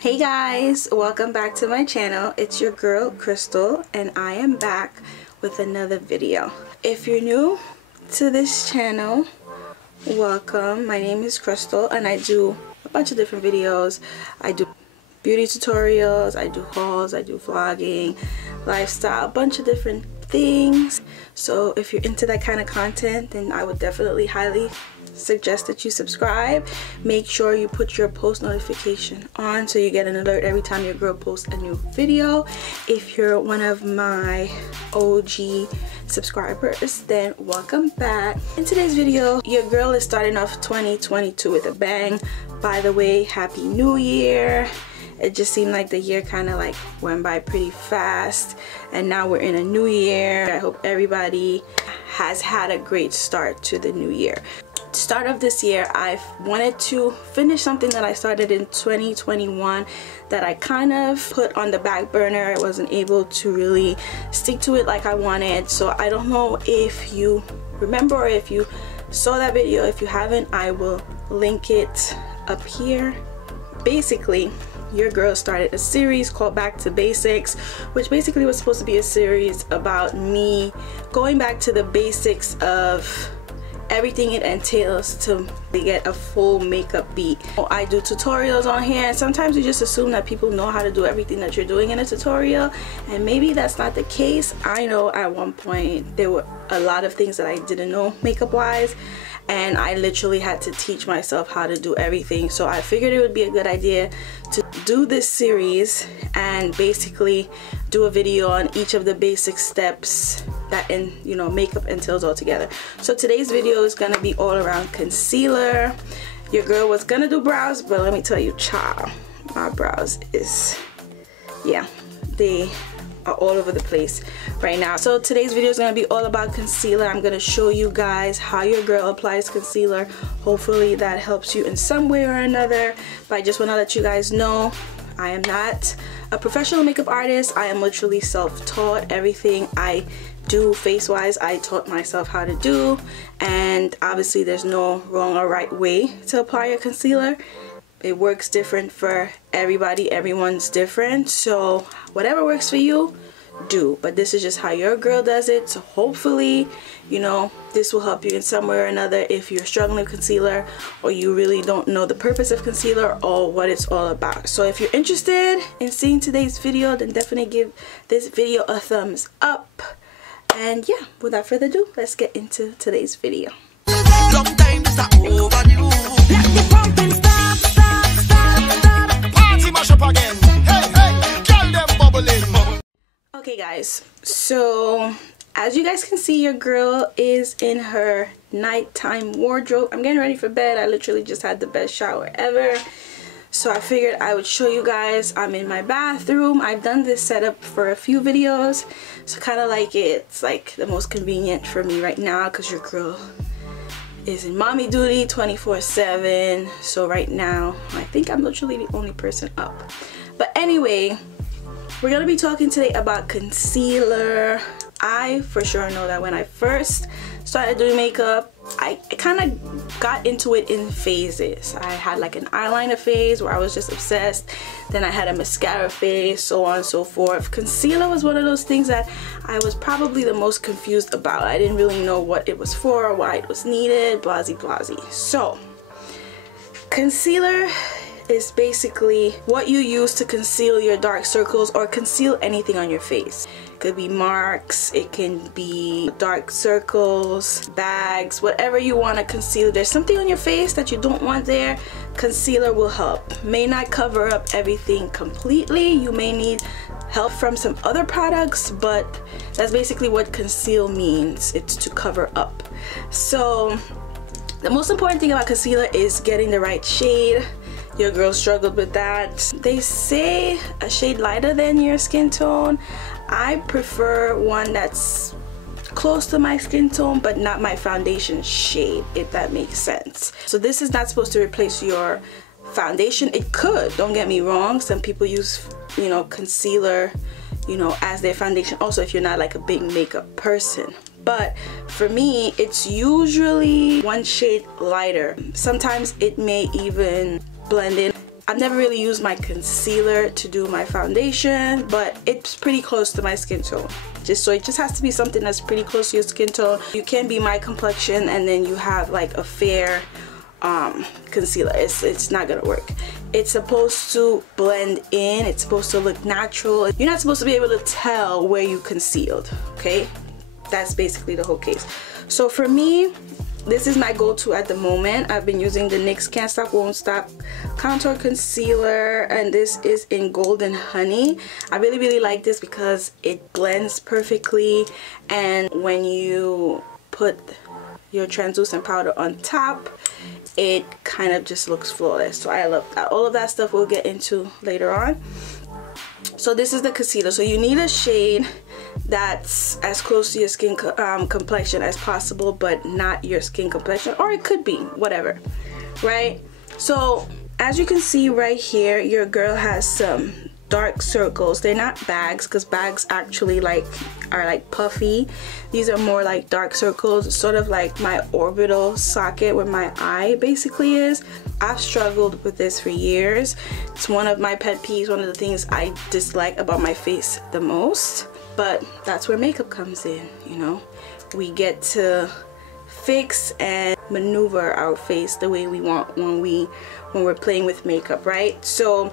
Hey guys, welcome back to my channel. It's your girl Crystal and I am back with another video. If you're new to this channel, welcome. My name is Crystal and I do a bunch of different videos. I do beauty tutorials, I do hauls, I do vlogging, lifestyle, a bunch of different things. So if you're into that kind of content, then I would definitely highly suggest that you subscribe. Make sure you put your post notification on so you get an alert every time your girl posts a new video. If you're one of my OG subscribers, then welcome back. In today's video, your girl is starting off 2022 with a bang. By the way, happy new year. It just seemed like the year kind of like went by pretty fast, and now we're in a new year. I hope everybody has had a great start to the new year. Start of this year, I wanted to finish something that I started in 2021 that I kind of put on the back burner. I wasn't able to really stick to it like I wanted. So I don't know if you remember or if you saw that video. If you haven't, I will link it up here. Basically, your girl started a series called Back to Basics, which basically was supposed to be a series about me going back to the basics of everything it entails to get a full makeup beat. I do tutorials on here, and sometimes you just assume that people know how to do everything that you're doing in a tutorial, and maybe that's not the case. I know at one point there were a lot of things that I didn't know makeup wise, and I literally had to teach myself how to do everything. So I figured it would be a good idea to do this series and basically do a video on each of the basic steps that makeup entails altogether. So today's video is gonna be all around concealer. Your girl was gonna do brows, but let me tell you, child, my brows is, yeah, they are all over the place right now. So today's video is going to be all about concealer. I'm going to show you guys how your girl applies concealer. Hopefully that helps you in some way or another. But I just want to let you guys know I am not a professional makeup artist. I am literally self-taught. Everything I do face wise, I taught myself how to do, and obviously there's no wrong or right way to apply your concealer. It works different for everybody. Everyone's different, so whatever works for you, do. But this is just how your girl does it. So hopefully, this will help you in some way or another if you're struggling with concealer, or you really don't know the purpose of concealer or what it's all about. So if you're interested in seeing today's video, then definitely give this video a thumbs up. And yeah, without further ado, let's get into today's video. Okay guys, so as you guys can see, your girl is in her nighttime wardrobe. I'm getting ready for bed. I literally just had the best shower ever, so I figured I would show you guys. I'm in my bathroom. I've done this setup for a few videos, so kind of like it's like the most convenient for me right now because your girl is in mommy duty 24/7. So right now I think I'm literally the only person up. But anyway, we're gonna be talking today about concealer. I for sure know that when I first started doing makeup, I kind of got into it in phases. I had like an eyeliner phase where I was just obsessed. Then I had a mascara phase, so on and so forth. Concealer was one of those things that I was probably the most confused about. I didn't really know what it was for or why it was needed, blasey blasey. So concealer is basically what you use to conceal your dark circles or conceal anything on your face. It could be marks, it can be dark circles, bags, whatever you want to conceal. There's something on your face that you don't want there, concealer will help. May not cover up everything completely. You may need help from some other products, but that's basically what conceal means. It's to cover up. So the most important thing about concealer is getting the right shade. Your girl struggled with that. They say a shade lighter than your skin tone. I prefer one that's close to my skin tone but not my foundation shade, if that makes sense. So this is not supposed to replace your foundation. It could, don't get me wrong. Some people use concealer as their foundation also if you're not like a big makeup person. But for me, it's usually one shade lighter. Sometimes it may even blend in. I've never really used my concealer to do my foundation, but it's pretty close to my skin tone. So it just has to be something that's pretty close to your skin tone. You can be my complexion and then you have like a fair concealer. It's not gonna work. It's supposed to blend in. It's supposed to look natural. You're not supposed to be able to tell where you concealed, okay? That's basically the whole case. So for me, this is my go-to at the moment. I've been using the NYX Can't Stop Won't Stop Contour Concealer, and this is in Golden Honey. I really like this because it blends perfectly, and when you put your translucent powder on top, it kind of just looks flawless. So I love that. All of that stuff we'll get into later on. So this is the concealer. So you need a shade that's as close to your skin complexion as possible, but not your skin complexion, or it could be whatever, right? So as you can see right here, your girl has some dark circles. They're not bags, because bags actually are like puffy. These are more like dark circles. It's sort of like my orbital socket where my eye basically is. I've struggled with this for years. It's one of my pet peeves, one of the things I dislike about my face the most. But that's where makeup comes in, you know. We get to fix and maneuver our face the way we want when we're playing with makeup, right? So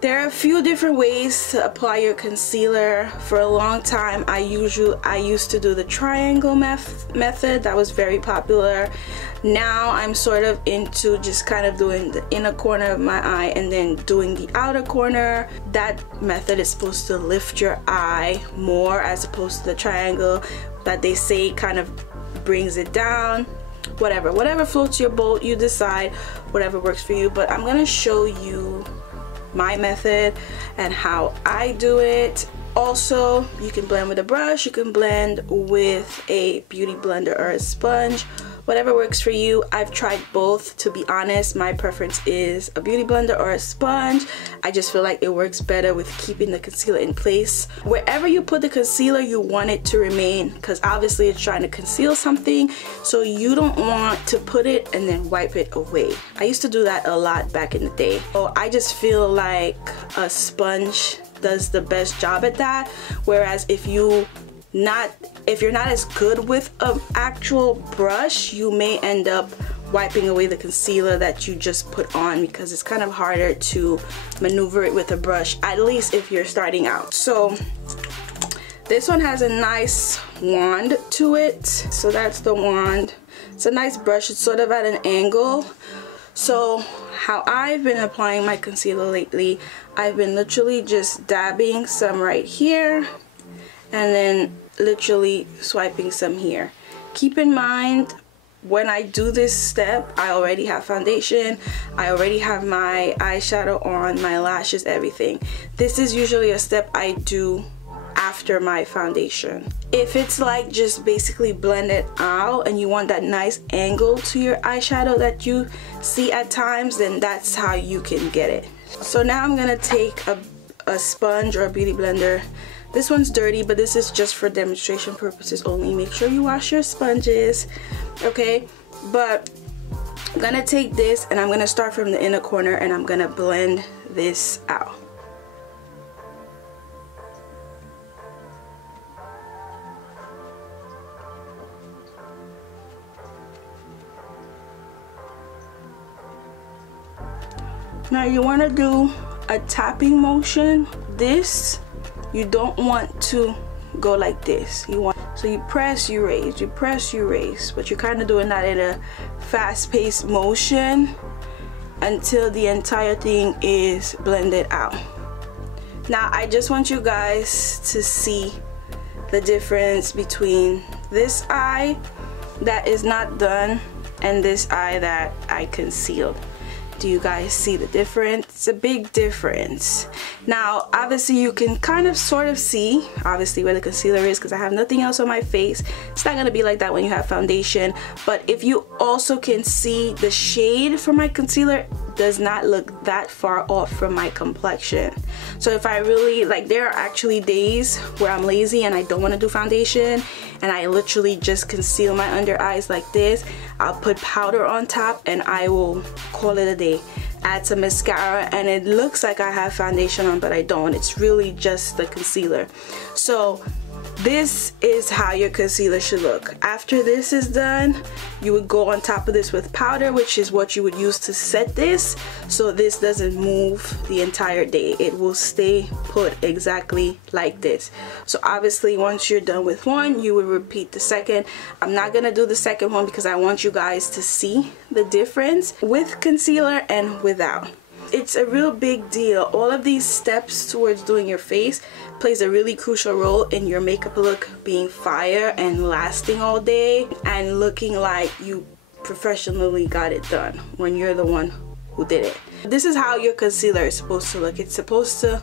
there are a few different ways to apply your concealer. For a long time, I used to do the triangle method. That was very popular. Now I'm sort of into just kind of doing the inner corner of my eye and then doing the outer corner. That method is supposed to lift your eye more, as opposed to the triangle that they say kind of brings it down. Whatever floats your boat, you decide, whatever works for you. But I'm gonna show you my method and how I do it. Also, you can blend with a brush, you can blend with a beauty blender or a sponge, whatever works for you. I've tried both. To be honest, my preference is a beauty blender or a sponge. I just feel like it works better with keeping the concealer in place. Wherever you put the concealer, you want it to remain, because obviously it's trying to conceal something, so you don't want to put it and then wipe it away. I used to do that a lot back in the day. So I just feel like a sponge does the best job at that, whereas if you're not as good with an actual brush, you may end up wiping away the concealer that you just put on, because it's kind of harder to maneuver it with a brush, at least if you're starting out. So this one has a nice wand to it. So that's the wand. It's a nice brush. It's sort of at an angle. So how I've been applying my concealer lately, I've been literally just dabbing some right here and then literally swiping some here. Keep in mind, when I do this step, I already have foundation, I already have my eyeshadow on, my lashes, everything. This is usually a step I do after my foundation. If it's like just basically blend it out and you want that nice angle to your eyeshadow that you see at times, then that's how you can get it. So now I'm gonna take a sponge or a beauty blender. This one's dirty, but this is just for demonstration purposes only. Make sure you wash your sponges, okay? But I'm gonna take this and I'm gonna start from the inner corner and I'm gonna blend this out. Now you want to do a tapping motion. This, you don't want to go like this. So you press, you raise, you press, you raise, but you're kind of doing that in a fast-paced motion until the entire thing is blended out. Now I just want you guys to see the difference between this eye that is not done and this eye that I concealed. Do you guys see the difference? It's a big difference. Now obviously you can kind of sort of see obviously where the concealer is, because I have nothing else on my face. It's not gonna be like that when you have foundation, but if you also can see the shade from my concealer, does not look that far off from my complexion. So if I really like, there are actually days where I'm lazy and I don't want to do foundation and I literally just conceal my under eyes like this. I'll put powder on top and I will call it a day. add some mascara, and it looks like I have foundation on, but I don't. It's really just the concealer. So this is how your concealer should look. After this is done, you would go on top of this with powder, which is what you would use to set this, so this doesn't move the entire day. It will stay put exactly like this. So obviously once you're done with one, you would repeat the second. I'm not gonna do the second one because I want you guys to see the difference with concealer and without. It's a real big deal. All of these steps towards doing your face plays a really crucial role in your makeup look being fire and lasting all day and looking like you professionally got it done when you're the one who did it. This is how your concealer is supposed to look. It's supposed to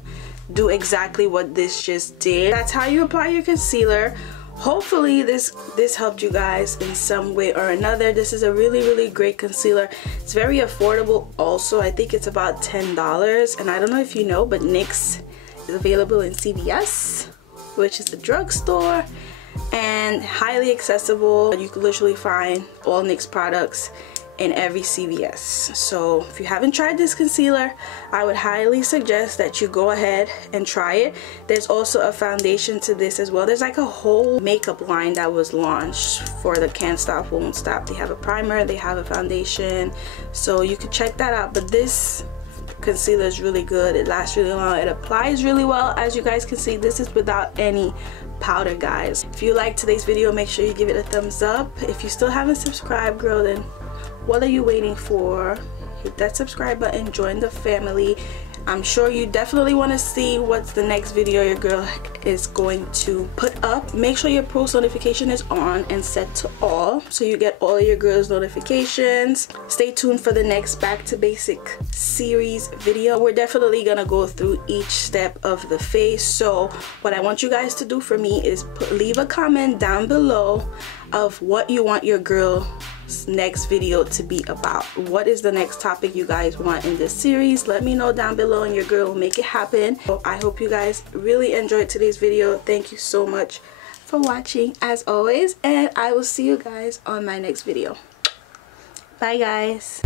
do exactly what this just did. That's how you apply your concealer. Hopefully this helped you guys in some way or another. This is a really great concealer. It's very affordable also. I think it's about $10, and I don't know if you know, but NYX is available in CVS, which is the drugstore, and highly accessible. You can literally find all NYX products in every CVS. So if you haven't tried this concealer, I would highly suggest that you go ahead and try it. There's also a foundation to this as well. There's like a whole makeup line that was launched for the Can't Stop Won't Stop. They have a primer, they have a foundation, so you can check that out. But this concealer is really good. It lasts really long. It applies really well. As you guys can see, this is without any powder, guys. If you liked today's video, make sure you give it a thumbs up. If you still haven't subscribed, girl, then what are you waiting for? Hit that subscribe button, join the family. I'm sure you definitely want to see what's the next video your girl is going to put up. Make sure your post notification is on and set to all so you get all of your girl's notifications. Stay tuned for the next Back to Basic series video. We're definitely gonna go through each step of the face. So what I want you guys to do for me is leave a comment down below of what you want your girl's next video to be about. What is the next topic you guys want in this series? Let me know down below and your girl will make it happen. So I hope you guys really enjoyed today's video. Thank you so much for watching as always, and I will see you guys on my next video. Bye guys.